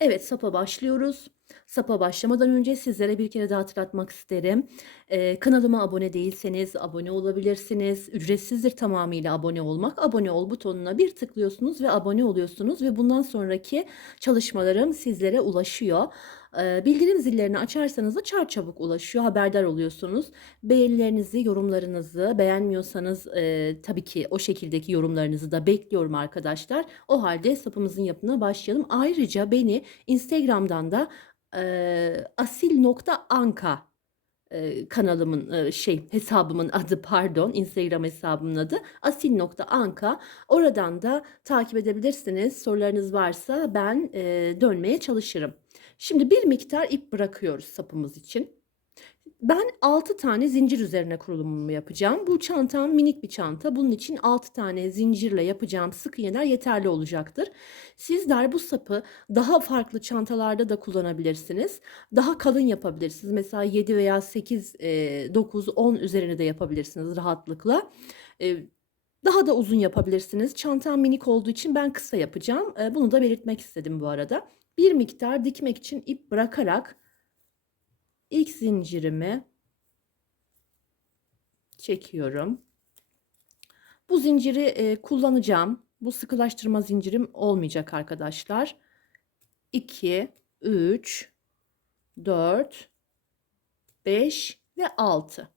Evet, sapa başlıyoruz. Sapa başlamadan önce sizlere bir kere daha hatırlatmak isterim. Eee, kanalıma abone değilseniz abone olabilirsiniz. Ücretsizdir tamamıyla abone olmak. Abone ol butonuna bir tıklıyorsunuz ve abone oluyorsunuz ve bundan sonraki çalışmalarım sizlere ulaşıyor. Eee, bildirim zillerini açarsanız da çarçabuk ulaşıyor, haberdar oluyorsunuz. Beğenilerinizi, yorumlarınızı, beğenmiyorsanız eee, tabii ki o şekildeki yorumlarınızı da bekliyorum arkadaşlar. O halde sapımızın yapımına başlayalım. Ayrıca beni Instagram'dan da eee, kanalımın şey hesabımın adı pardon Instagram hesabımın adı asil.anka. Oradan da takip edebilirsiniz. Sorularınız varsa ben dönmeye çalışırım. Şimdi bir miktar ip bırakıyoruz sapımız için. Ben 6 tane zincir üzerine kurulumumu yapacağım. Bu çantam minik bir çanta. Bunun için 6 tane zincirle yapacağım sık iğneler yeterli olacaktır. Sizler bu sapı daha farklı çantalarda da kullanabilirsiniz. Daha kalın yapabilirsiniz. Mesela 7 veya 8, eee, 9, 10 üzerine de yapabilirsiniz rahatlıkla. Eee, daha da uzun yapabilirsiniz. Çantam minik olduğu için ben kısa yapacağım. Eee, bunu da belirtmek istedim bu arada. Bir miktar dikmek için ip bırakarak ilk zincirimi çekiyorum. Bu zinciri eee, kullanacağım. Bu sıkılaştırma zincirim olmayacak arkadaşlar. 2, 3, 4, 5 ve 6.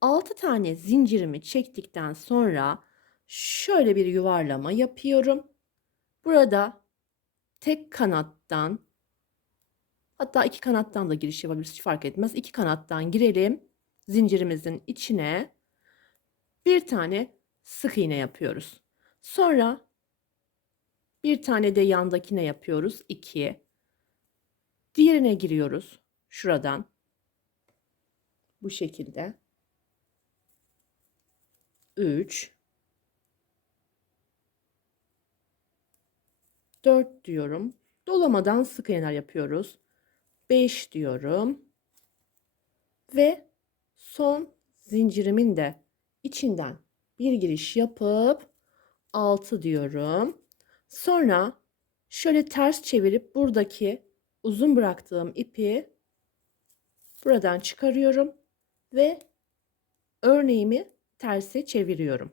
6 tane zincirimi çektikten sonra şöyle bir yuvarlama yapıyorum. Burada tek kanattan hatta iki kanattan da giriş yapabiliriz hiç fark etmez. İki kanattan girelim zincirimizin içine bir tane sık iğne yapıyoruz. Sonra bir tane de yandakine yapıyoruz. 2. Diğerine giriyoruz. Şuradan. Bu şekilde. 3. 4 diyorum. Dolamadan sık iğneler yapıyoruz. 5 diyorum. Ve son zincirimin de içinden bir giriş yapıp 6 diyorum. Sonra şöyle ters çevirip buradaki uzun bıraktığım ipi buradan çıkarıyorum ve örneğimi terse çeviriyorum.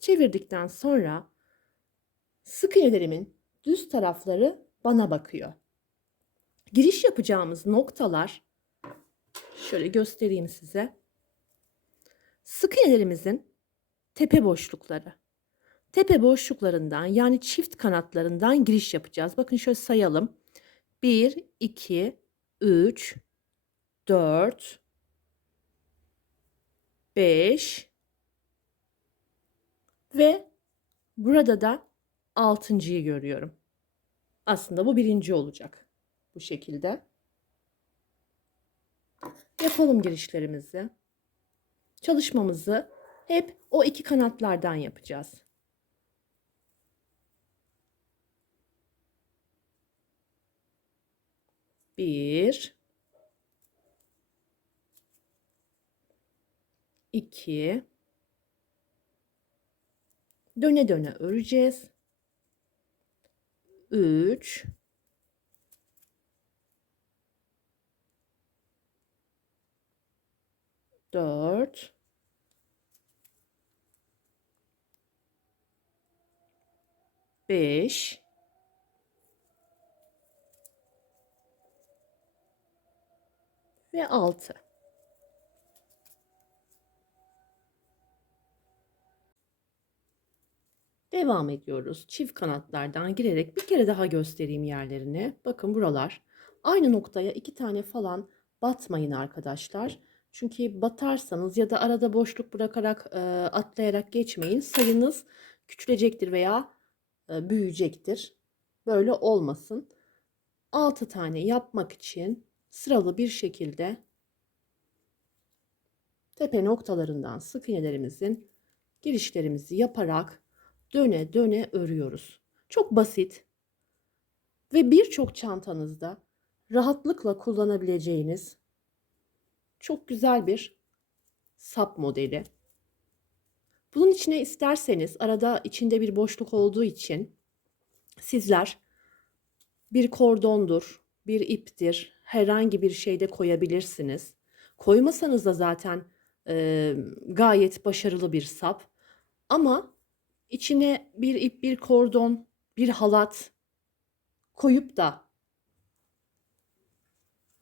Çevirdikten sonra sık iğnelerimin düz tarafları bana bakıyor. Giriş yapacağımız noktalar şöyle göstereyim size. Sık iğnelerimizin tepe boşlukları. Tepe boşluklarından yani çift kanatlarından giriş yapacağız. Bakın şöyle sayalım. 1, 2, 3, 4, 5 ve burada da altıncıyı görüyorum. Aslında bu birinci olacak. Bu şekilde. Yapalım girişlerimizi. Çalışmamızı hep o iki kanatlardan yapacağız. Bir, iki, döne döne öreceğiz. Üç, dört, beş, ve altı. Devam ediyoruz. Çift kanatlardan girerek bir kere daha göstereyim yerlerini. Bakın buralar. Aynı noktaya iki tane falan batmayın arkadaşlar. Çünkü batarsanız ya da arada boşluk bırakarak e, atlayarak geçmeyin. Sayınız küçülecektir veya e, büyüyecektir. Böyle olmasın. 6 tane yapmak için sıralı bir şekilde tepe noktalarından sık iğnelerimizin girişlerimizi yaparak döne döne örüyoruz. Çok basit ve birçok çantanızda rahatlıkla kullanabileceğiniz çok güzel bir sap modeli. Bunun içine isterseniz arada içinde bir boşluk olduğu için sizler bir kordondur, bir iptir. Herhangi bir şeyde koyabilirsiniz. Koymasanız da zaten e, gayet başarılı bir sap. Ama içine bir ip, bir kordon, bir halat koyup da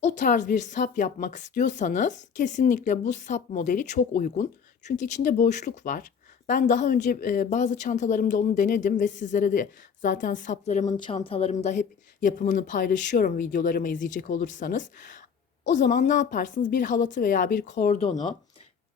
o tarz bir sap yapmak istiyorsanız kesinlikle bu sap modeli çok uygun. Çünkü içinde boşluk var. Ben daha önce e, bazı çantalarımda onu denedim ve sizlere de zaten saplarımın çantalarımda hep yapımını paylaşıyorum videolarımı izleyecek olursanız. O zaman ne yaparsınız? Bir halatı veya bir kordonu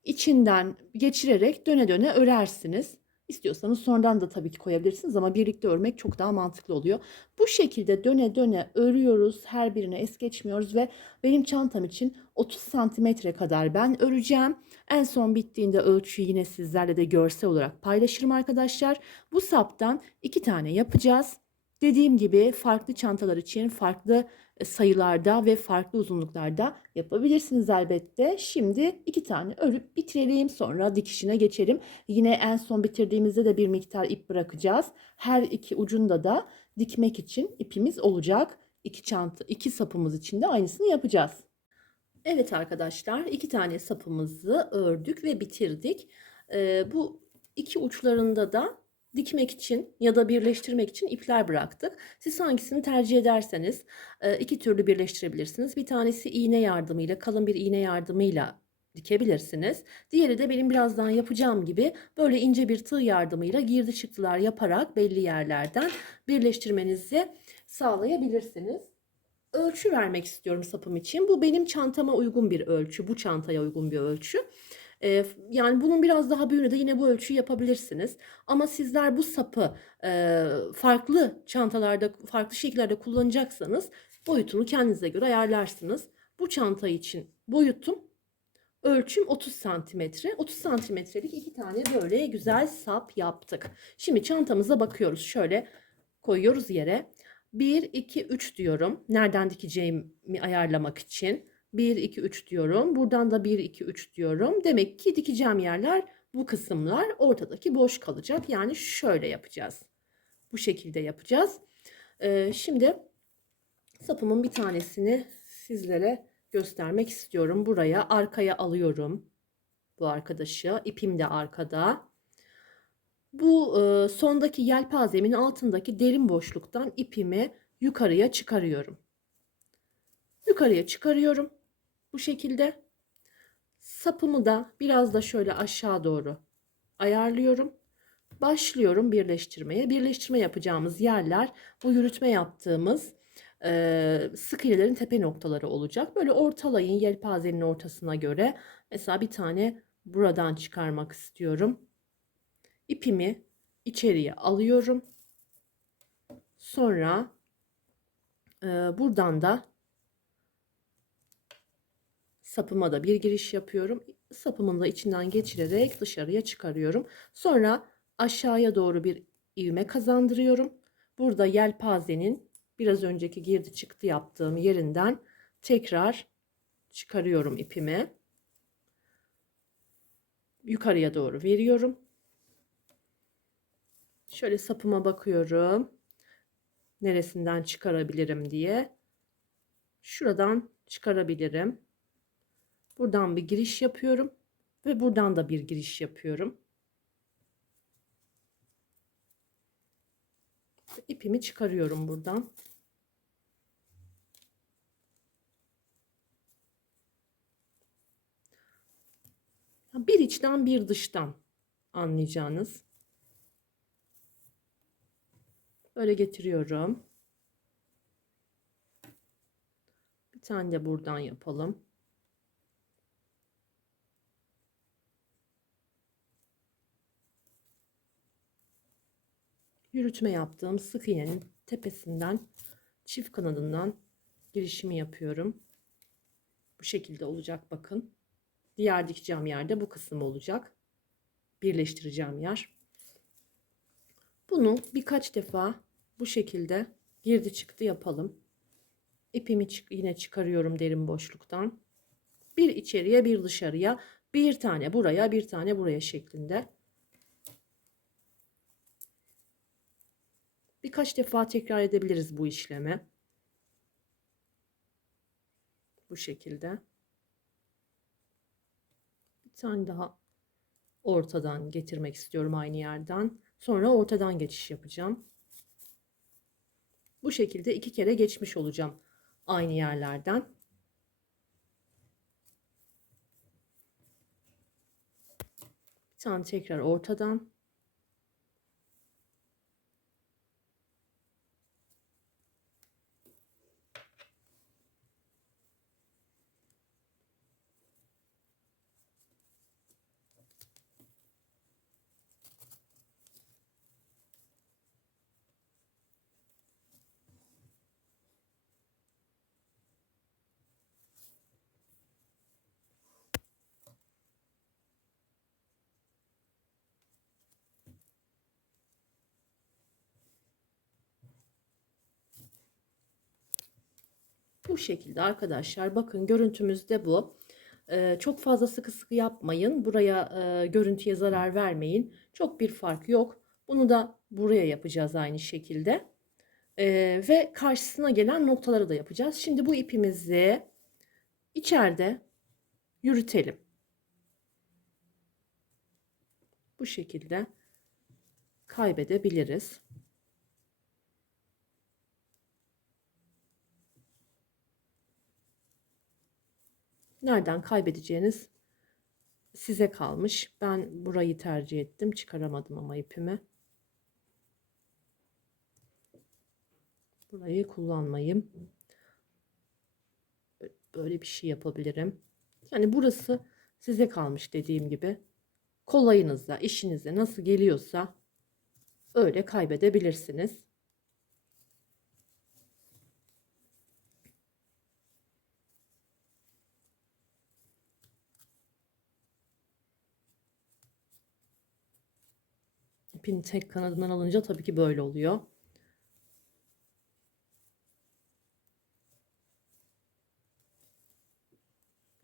içinden geçirerek döne döne örersiniz. İstiyorsanız sonradan da tabii ki koyabilirsiniz ama birlikte örmek çok daha mantıklı oluyor. Bu şekilde döne döne örüyoruz. Her birine es geçmiyoruz ve benim çantam için 30 santimetre kadar ben öreceğim. En son bittiğinde ölçüyü yine sizlerle de görsel olarak paylaşırım arkadaşlar. Bu saptan iki tane yapacağız. Dediğim gibi farklı çantalar için farklı sayılarda ve farklı uzunluklarda yapabilirsiniz elbette. Şimdi iki tane örüp bitirelim sonra dikişine geçelim. Yine en son bitirdiğimizde de bir miktar ip bırakacağız. Her iki ucunda da dikmek için ipimiz olacak. İki çanta, iki sapımız için de aynısını yapacağız. Evet arkadaşlar iki tane sapımızı ördük ve bitirdik. Ee, bu iki uçlarında da dikmek için ya da birleştirmek için ipler bıraktık. Siz hangisini tercih ederseniz e, iki türlü birleştirebilirsiniz. Bir tanesi iğne yardımıyla, kalın bir iğne yardımıyla dikebilirsiniz. Diğeri de benim birazdan yapacağım gibi böyle ince bir tığ yardımıyla girdi çıktılar yaparak belli yerlerden birleştirmenizi sağlayabilirsiniz. Ölçü vermek istiyorum sapım için. Bu benim çantama uygun bir ölçü. Bu çantaya uygun bir ölçü. Ee, yani bunun biraz daha büyüğünü de yine bu ölçüyü yapabilirsiniz. Ama sizler bu sapı e, farklı çantalarda, farklı şekillerde kullanacaksanız boyutunu kendinize göre ayarlarsınız. Bu çanta için boyutum, ölçüm 30 santimetre. 30 santimetrelik iki tane böyle güzel sap yaptık. Şimdi çantamıza bakıyoruz. Şöyle koyuyoruz yere. 1, 2, 3 diyorum. Nereden dikeceğimi ayarlamak için. 1, 2, 3 diyorum. Buradan da 1, 2, 3 diyorum. Demek ki dikeceğim yerler bu kısımlar ortadaki boş kalacak. Yani şöyle yapacağız. Bu şekilde yapacağız. Ee, şimdi sapımın bir tanesini sizlere göstermek istiyorum. Buraya arkaya alıyorum bu arkadaşı. İpim de arkada. Bu e, sondaki yelpazemin altındaki derin boşluktan ipimi yukarıya çıkarıyorum. Yukarıya çıkarıyorum. Bu şekilde. Sapımı da biraz da şöyle aşağı doğru ayarlıyorum. Başlıyorum birleştirmeye. Birleştirme yapacağımız yerler bu yürütme yaptığımız e, sık iğnelerin tepe noktaları olacak. Böyle ortalayın yelpazenin ortasına göre. Mesela bir tane buradan çıkarmak istiyorum. İpimi içeriye alıyorum. Sonra e, buradan da sapıma da bir giriş yapıyorum. Sapımın da içinden geçirerek dışarıya çıkarıyorum. Sonra aşağıya doğru bir ivme kazandırıyorum. Burada yelpazenin biraz önceki girdi çıktı yaptığım yerinden tekrar çıkarıyorum ipimi. Yukarıya doğru veriyorum. Şöyle sapıma bakıyorum. Neresinden çıkarabilirim diye. Şuradan çıkarabilirim. Buradan bir giriş yapıyorum ve buradan da bir giriş yapıyorum. İpimi çıkarıyorum buradan. Bir içten bir dıştan anlayacağınız. Böyle getiriyorum. Bir tane de buradan yapalım. Yürütme yaptığım sık iğnenin tepesinden çift kanadından girişimi yapıyorum. Bu şekilde olacak bakın. Diğer dikeceğim yerde bu kısım olacak. Birleştireceğim yer. Bunu birkaç defa bu şekilde girdi çıktı yapalım. İpimi yine çıkarıyorum derin boşluktan. Bir içeriye bir dışarıya bir tane buraya bir tane buraya şeklinde. birkaç defa tekrar edebiliriz bu işlemi. Bu şekilde. Bir tane daha ortadan getirmek istiyorum aynı yerden. Sonra ortadan geçiş yapacağım. Bu şekilde iki kere geçmiş olacağım aynı yerlerden. Bir tane tekrar ortadan Bu şekilde arkadaşlar bakın görüntümüz de bu. Ee, çok fazla sıkı sıkı yapmayın. Buraya e, görüntüye zarar vermeyin. Çok bir fark yok. Bunu da buraya yapacağız aynı şekilde. Ee, ve karşısına gelen noktaları da yapacağız. Şimdi bu ipimizi içeride yürütelim. Bu şekilde kaybedebiliriz. Nereden kaybedeceğiniz size kalmış. Ben burayı tercih ettim. Çıkaramadım ama ipimi. Burayı kullanmayayım. Böyle bir şey yapabilirim. Yani burası size kalmış dediğim gibi. Kolayınızla, işinize nasıl geliyorsa öyle kaybedebilirsiniz. İpin tek kanadından alınca tabii ki böyle oluyor.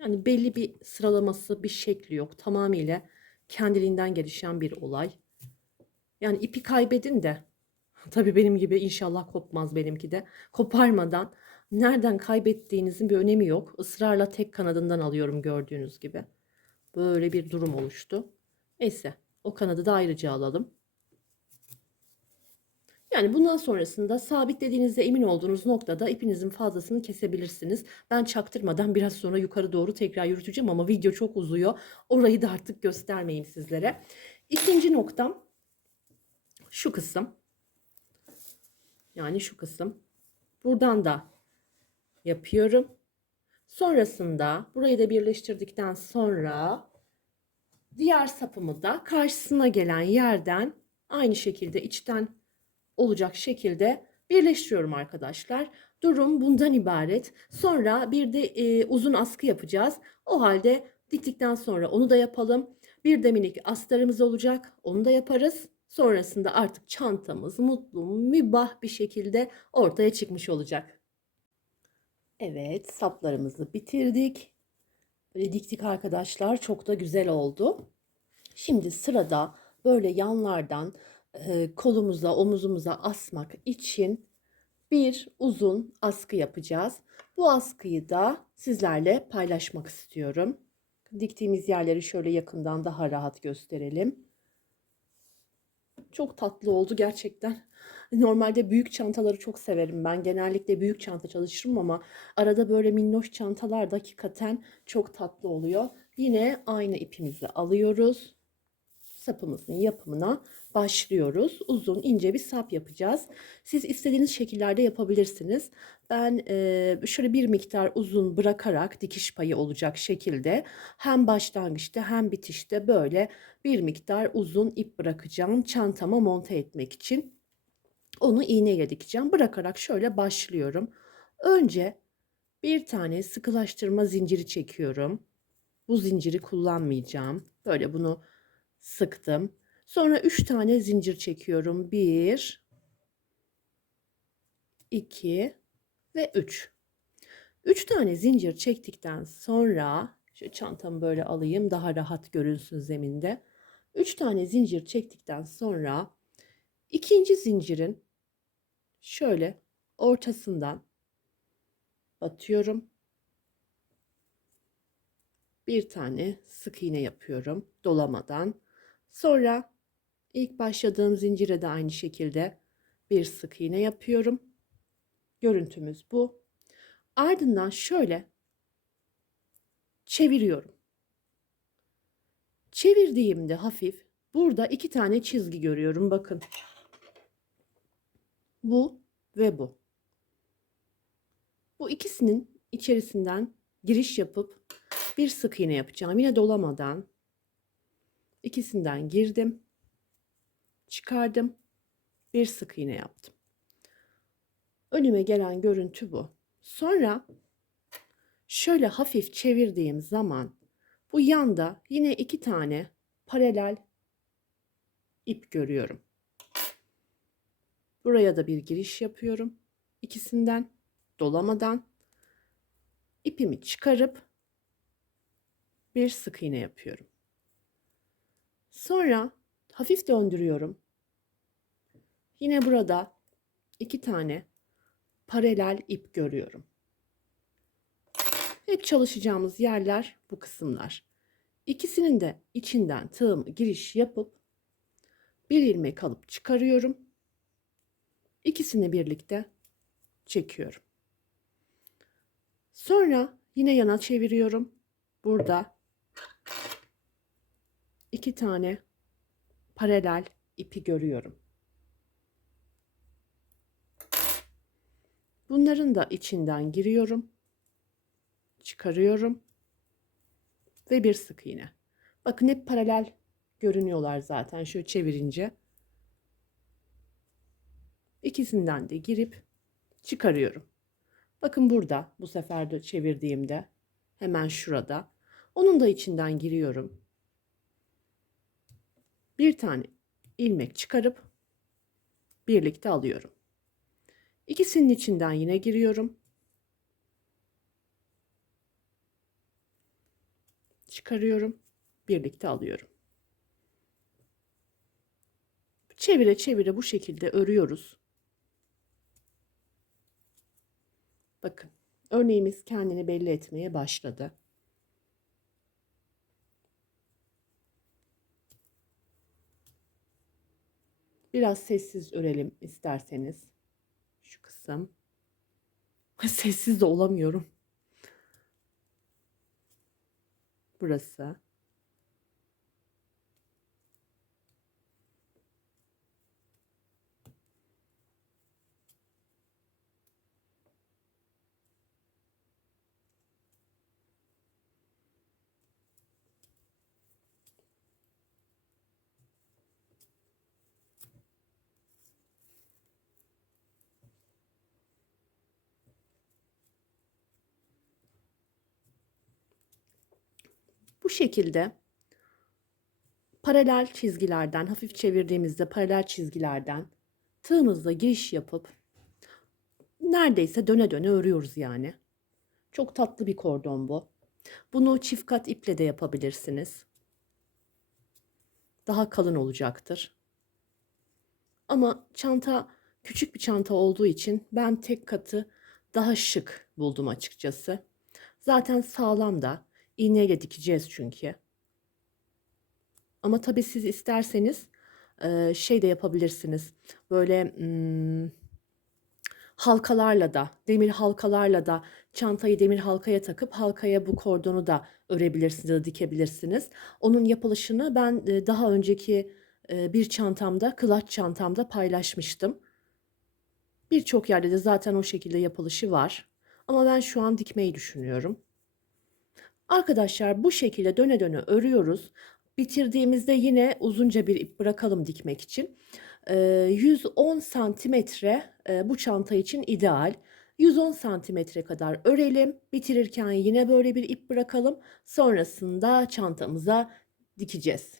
Yani belli bir sıralaması, bir şekli yok. Tamamıyla kendiliğinden gelişen bir olay. Yani ipi kaybedin de tabii benim gibi inşallah kopmaz benimki de. Koparmadan nereden kaybettiğinizin bir önemi yok. Israrla tek kanadından alıyorum gördüğünüz gibi. Böyle bir durum oluştu. Neyse o kanadı da ayrıca alalım. Yani bundan sonrasında sabitlediğinizde emin olduğunuz noktada ipinizin fazlasını kesebilirsiniz. Ben çaktırmadan biraz sonra yukarı doğru tekrar yürüteceğim ama video çok uzuyor. Orayı da artık göstermeyeyim sizlere. İkinci noktam şu kısım. Yani şu kısım. Buradan da yapıyorum. Sonrasında burayı da birleştirdikten sonra diğer sapımı da karşısına gelen yerden aynı şekilde içten olacak şekilde birleştiriyorum arkadaşlar. Durum bundan ibaret. Sonra bir de e, uzun askı yapacağız. O halde diktikten sonra onu da yapalım. Bir de minik astarımız olacak. Onu da yaparız. Sonrasında artık çantamız mutlu, mübah bir şekilde ortaya çıkmış olacak. Evet, saplarımızı bitirdik. Böyle diktik arkadaşlar. Çok da güzel oldu. Şimdi sırada böyle yanlardan kolumuza, omuzumuza asmak için bir uzun askı yapacağız. Bu askıyı da sizlerle paylaşmak istiyorum. Diktiğimiz yerleri şöyle yakından daha rahat gösterelim. Çok tatlı oldu gerçekten. Normalde büyük çantaları çok severim ben. Genellikle büyük çanta çalışırım ama arada böyle minnoş çantalar da hakikaten çok tatlı oluyor. Yine aynı ipimizi alıyoruz. Sapımızın yapımına başlıyoruz. Uzun ince bir sap yapacağız. Siz istediğiniz şekillerde yapabilirsiniz. Ben e, şöyle bir miktar uzun bırakarak dikiş payı olacak şekilde hem başlangıçta hem bitişte böyle bir miktar uzun ip bırakacağım çantama monte etmek için. Onu iğneyle dikeceğim. Bırakarak şöyle başlıyorum. Önce bir tane sıkılaştırma zinciri çekiyorum. Bu zinciri kullanmayacağım. Böyle bunu sıktım. Sonra 3 tane zincir çekiyorum. 1 2 ve 3. 3 tane zincir çektikten sonra şu çantamı böyle alayım daha rahat görünsün zeminde. 3 tane zincir çektikten sonra ikinci zincirin şöyle ortasından batıyorum. bir tane sık iğne yapıyorum dolamadan. Sonra ilk başladığım zincire de aynı şekilde bir sık iğne yapıyorum. Görüntümüz bu. Ardından şöyle çeviriyorum. Çevirdiğimde hafif burada iki tane çizgi görüyorum. Bakın. Bu ve bu. Bu ikisinin içerisinden giriş yapıp bir sık iğne yapacağım. Yine dolamadan ikisinden girdim. Çıkardım. Bir sık iğne yaptım. Önüme gelen görüntü bu. Sonra şöyle hafif çevirdiğim zaman bu yanda yine iki tane paralel ip görüyorum. Buraya da bir giriş yapıyorum. İkisinden dolamadan ipimi çıkarıp bir sık iğne yapıyorum. Sonra hafif döndürüyorum. Yine burada iki tane paralel ip görüyorum. Hep çalışacağımız yerler bu kısımlar. İkisinin de içinden tığım giriş yapıp bir ilmek alıp çıkarıyorum. İkisini birlikte çekiyorum. Sonra yine yana çeviriyorum. Burada iki tane paralel ipi görüyorum. Bunların da içinden giriyorum. Çıkarıyorum. Ve bir sık iğne. Bakın hep paralel görünüyorlar zaten şöyle çevirince. İkisinden de girip çıkarıyorum. Bakın burada bu sefer de çevirdiğimde hemen şurada. Onun da içinden giriyorum. Bir tane ilmek çıkarıp birlikte alıyorum. İkisinin içinden yine giriyorum. Çıkarıyorum. Birlikte alıyorum. Çevire çevire bu şekilde örüyoruz. Bakın örneğimiz kendini belli etmeye başladı. Biraz sessiz örelim isterseniz. Şu kısım. Sessiz de olamıyorum. Burası. Şekilde paralel çizgilerden hafif çevirdiğimizde paralel çizgilerden tığımızla giriş yapıp neredeyse döne döne örüyoruz yani. Çok tatlı bir kordon bu. Bunu çift kat iple de yapabilirsiniz. Daha kalın olacaktır. Ama çanta küçük bir çanta olduğu için ben tek katı daha şık buldum açıkçası. Zaten sağlam da iğneyle dikeceğiz çünkü. Ama tabii siz isterseniz şey de yapabilirsiniz. Böyle hmm, halkalarla da, demir halkalarla da çantayı demir halkaya takıp halkaya bu kordonu da örebilirsiniz ya da dikebilirsiniz. Onun yapılışını ben daha önceki bir çantamda, kılaç çantamda paylaşmıştım. Birçok yerde de zaten o şekilde yapılışı var. Ama ben şu an dikmeyi düşünüyorum. Arkadaşlar bu şekilde döne döne örüyoruz. Bitirdiğimizde yine uzunca bir ip bırakalım dikmek için. Ee, 110 santimetre bu çanta için ideal. 110 santimetre kadar örelim. Bitirirken yine böyle bir ip bırakalım. Sonrasında çantamıza dikeceğiz.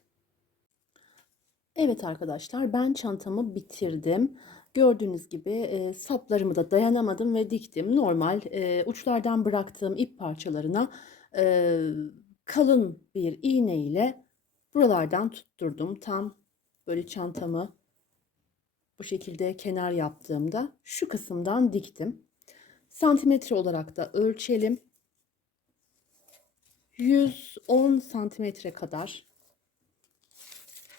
Evet arkadaşlar ben çantamı bitirdim. Gördüğünüz gibi e, saplarımı da dayanamadım ve diktim. Normal e, uçlardan bıraktığım ip parçalarına e, kalın bir iğne ile buralardan tutturdum. Tam böyle çantamı bu şekilde kenar yaptığımda şu kısımdan diktim. Santimetre olarak da ölçelim. 110 santimetre kadar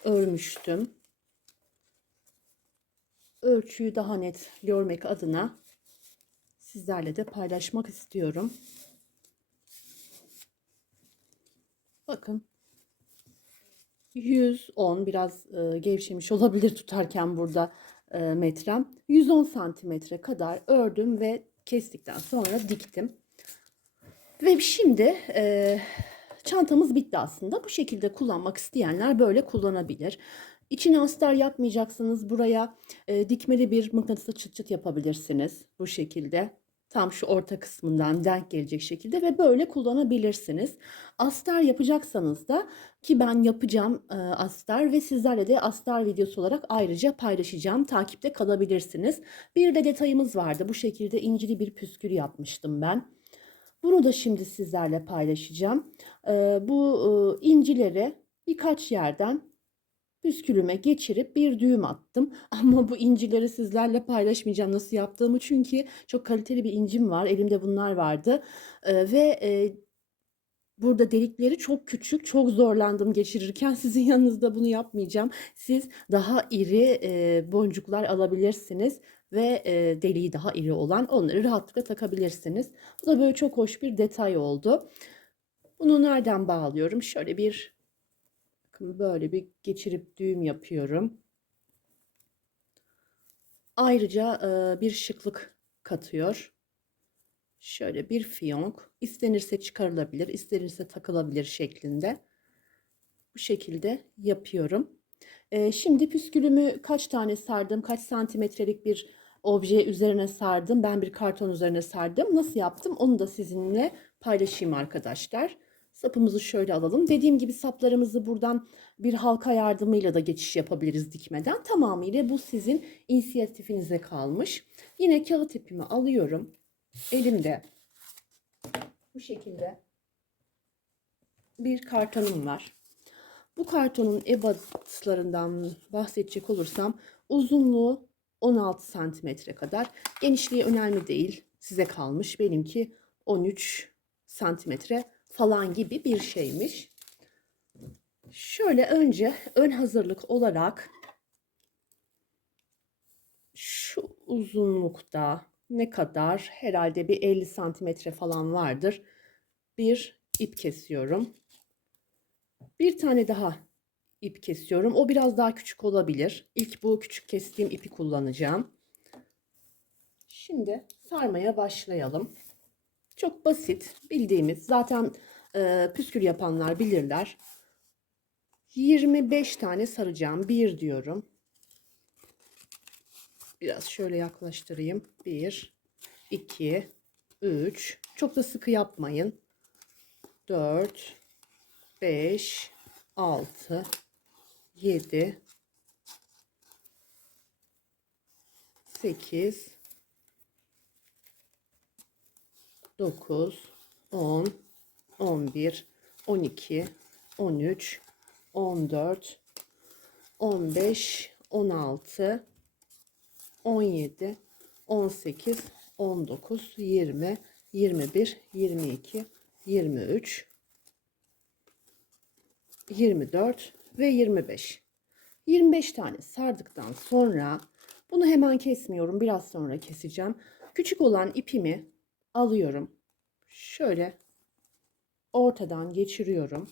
örmüştüm. Ölçüyü daha net görmek adına sizlerle de paylaşmak istiyorum. Bakın 110 biraz e, gevşemiş olabilir tutarken burada e, metrem. 110 santimetre kadar ördüm ve kestikten sonra diktim. Ve şimdi e, çantamız bitti aslında. Bu şekilde kullanmak isteyenler böyle kullanabilir. İçine astar yapmayacaksınız. Buraya e, dikmeli bir mıknatıslı çıt çıt yapabilirsiniz. Bu şekilde. Tam şu orta kısmından denk gelecek şekilde ve böyle kullanabilirsiniz. Astar yapacaksanız da ki ben yapacağım e, astar ve sizlerle de astar videosu olarak ayrıca paylaşacağım. Takipte kalabilirsiniz. Bir de detayımız vardı. Bu şekilde incili bir püskül yapmıştım ben. Bunu da şimdi sizlerle paylaşacağım. Ee, bu e, incileri birkaç yerden püskülüme geçirip bir düğüm attım. Ama bu incileri sizlerle paylaşmayacağım nasıl yaptığımı çünkü çok kaliteli bir incim var. Elimde bunlar vardı. Ee, ve e, burada delikleri çok küçük. Çok zorlandım geçirirken. Sizin yanınızda bunu yapmayacağım. Siz daha iri e, boncuklar alabilirsiniz ve e, deliği daha iri olan onları rahatlıkla takabilirsiniz. Bu da böyle çok hoş bir detay oldu. Bunu nereden bağlıyorum? Şöyle bir bakın böyle bir geçirip düğüm yapıyorum. Ayrıca e, bir şıklık katıyor. Şöyle bir fiyonk istenirse çıkarılabilir, istenirse takılabilir şeklinde. Bu şekilde yapıyorum. E, şimdi püskülümü kaç tane sardım, kaç santimetrelik bir obje üzerine sardım. Ben bir karton üzerine sardım. Nasıl yaptım onu da sizinle paylaşayım arkadaşlar. Sapımızı şöyle alalım. Dediğim gibi saplarımızı buradan bir halka yardımıyla da geçiş yapabiliriz dikmeden. Tamamıyla bu sizin inisiyatifinize kalmış. Yine kağıt ipimi alıyorum. Elimde bu şekilde bir kartonum var. Bu kartonun ebatlarından bahsedecek olursam uzunluğu 16 santimetre kadar. Genişliği önemli değil. Size kalmış. Benimki 13 santimetre falan gibi bir şeymiş. Şöyle önce ön hazırlık olarak şu uzunlukta ne kadar herhalde bir 50 santimetre falan vardır. Bir ip kesiyorum. Bir tane daha ip kesiyorum. O biraz daha küçük olabilir. İlk bu küçük kestiğim ipi kullanacağım. Şimdi sarmaya başlayalım. Çok basit bildiğimiz zaten e, püskül yapanlar bilirler. 25 tane saracağım. Bir diyorum. Biraz şöyle yaklaştırayım. 1, 2, 3. Çok da sıkı yapmayın. 4, 5, 6, 7 8 9 10 11 12 13 14 15 16 17 18 19 20 21 22 23 24 ve 25. 25 tane sardıktan sonra bunu hemen kesmiyorum. Biraz sonra keseceğim. Küçük olan ipimi alıyorum. Şöyle ortadan geçiriyorum.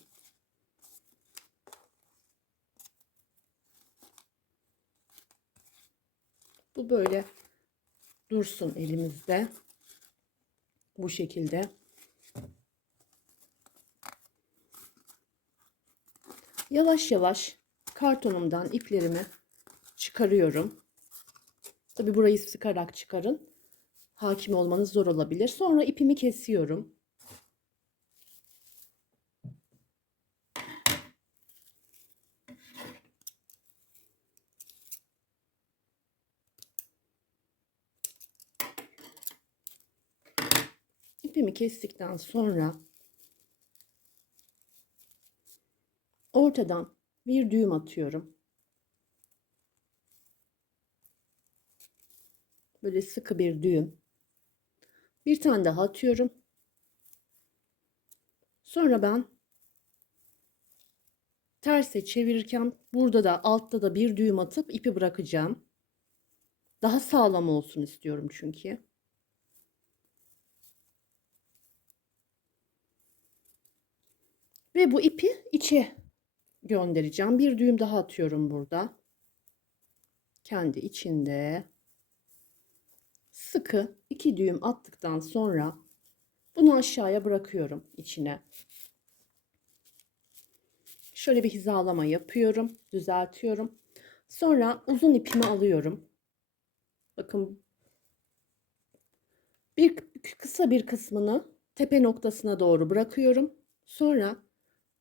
Bu böyle dursun elimizde. Bu şekilde. Yavaş yavaş kartonumdan iplerimi çıkarıyorum. Tabi burayı sıkarak çıkarın. Hakim olmanız zor olabilir. Sonra ipimi kesiyorum. İpimi kestikten sonra ortadan bir düğüm atıyorum. Böyle sıkı bir düğüm. Bir tane daha atıyorum. Sonra ben terse çevirirken burada da altta da bir düğüm atıp ipi bırakacağım. Daha sağlam olsun istiyorum çünkü. Ve bu ipi içe göndereceğim. Bir düğüm daha atıyorum burada. Kendi içinde sıkı iki düğüm attıktan sonra bunu aşağıya bırakıyorum içine. Şöyle bir hizalama yapıyorum, düzeltiyorum. Sonra uzun ipimi alıyorum. Bakın bir kısa bir kısmını tepe noktasına doğru bırakıyorum. Sonra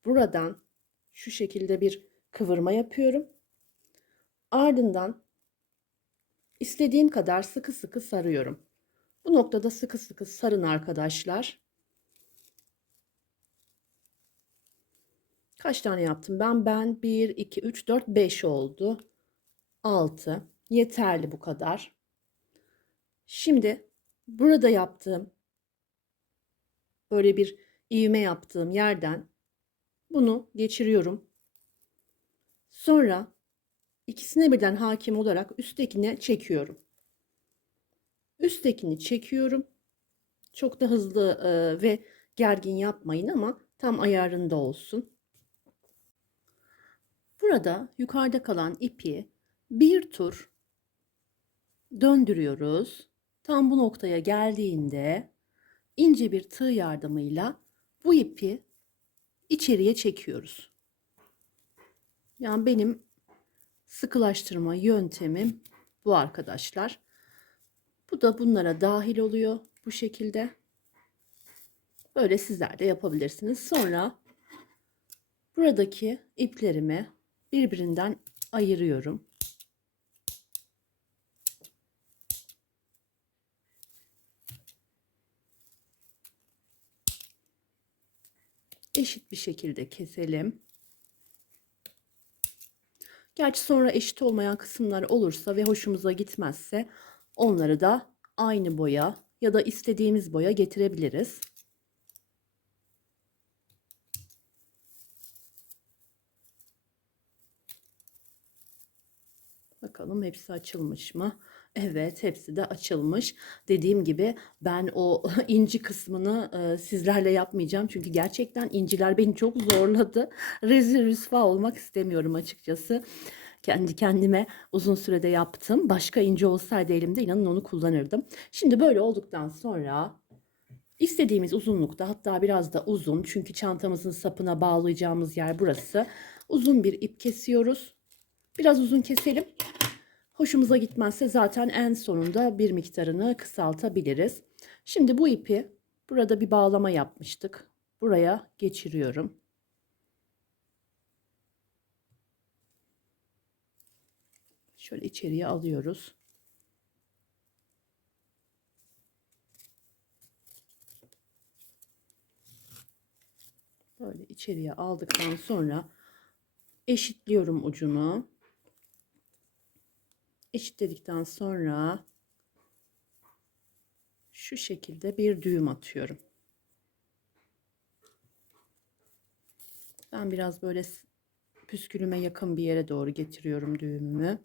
buradan şu şekilde bir kıvırma yapıyorum. Ardından istediğim kadar sıkı sıkı sarıyorum. Bu noktada sıkı sıkı sarın arkadaşlar. Kaç tane yaptım ben? Ben 1, 2, 3, 4, 5 oldu. 6. Yeterli bu kadar. Şimdi burada yaptığım böyle bir ivme yaptığım yerden bunu geçiriyorum. Sonra ikisine birden hakim olarak üsttekine çekiyorum. Üsttekini çekiyorum. Çok da hızlı e, ve gergin yapmayın ama tam ayarında olsun. Burada yukarıda kalan ipi bir tur döndürüyoruz. Tam bu noktaya geldiğinde ince bir tığ yardımıyla bu ipi içeriye çekiyoruz. Yani benim sıkılaştırma yöntemim bu arkadaşlar. Bu da bunlara dahil oluyor bu şekilde. Böyle sizler de yapabilirsiniz. Sonra buradaki iplerimi birbirinden ayırıyorum. Eşit bir şekilde keselim. Gerçi sonra eşit olmayan kısımlar olursa ve hoşumuza gitmezse onları da aynı boya ya da istediğimiz boya getirebiliriz. Bakalım hepsi açılmış mı? Evet, hepsi de açılmış. Dediğim gibi ben o inci kısmını e, sizlerle yapmayacağım. Çünkü gerçekten inciler beni çok zorladı. Rezil rüsva olmak istemiyorum açıkçası. Kendi kendime uzun sürede yaptım. Başka inci olsaydı elimde inanın onu kullanırdım. Şimdi böyle olduktan sonra istediğimiz uzunlukta hatta biraz da uzun çünkü çantamızın sapına bağlayacağımız yer burası. Uzun bir ip kesiyoruz. Biraz uzun keselim. Hoşumuza gitmezse zaten en sonunda bir miktarını kısaltabiliriz. Şimdi bu ipi burada bir bağlama yapmıştık. Buraya geçiriyorum. Şöyle içeriye alıyoruz. Böyle içeriye aldıktan sonra eşitliyorum ucunu. Eşitledikten sonra şu şekilde bir düğüm atıyorum. Ben biraz böyle püskülüme yakın bir yere doğru getiriyorum düğümümü.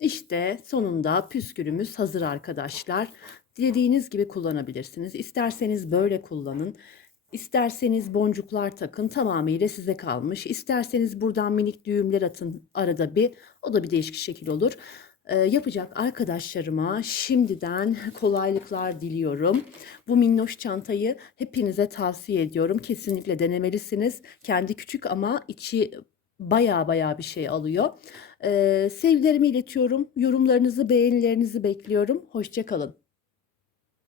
İşte sonunda püskülümüz hazır arkadaşlar. Dilediğiniz gibi kullanabilirsiniz. İsterseniz böyle kullanın. İsterseniz boncuklar takın tamamıyla size kalmış. İsterseniz buradan minik düğümler atın arada bir. O da bir değişik şekil olur. Ee, yapacak arkadaşlarıma şimdiden kolaylıklar diliyorum. Bu minnoş çantayı hepinize tavsiye ediyorum. Kesinlikle denemelisiniz. Kendi küçük ama içi baya baya bir şey alıyor. Ee, sevgilerimi iletiyorum. Yorumlarınızı, beğenilerinizi bekliyorum. Hoşçakalın.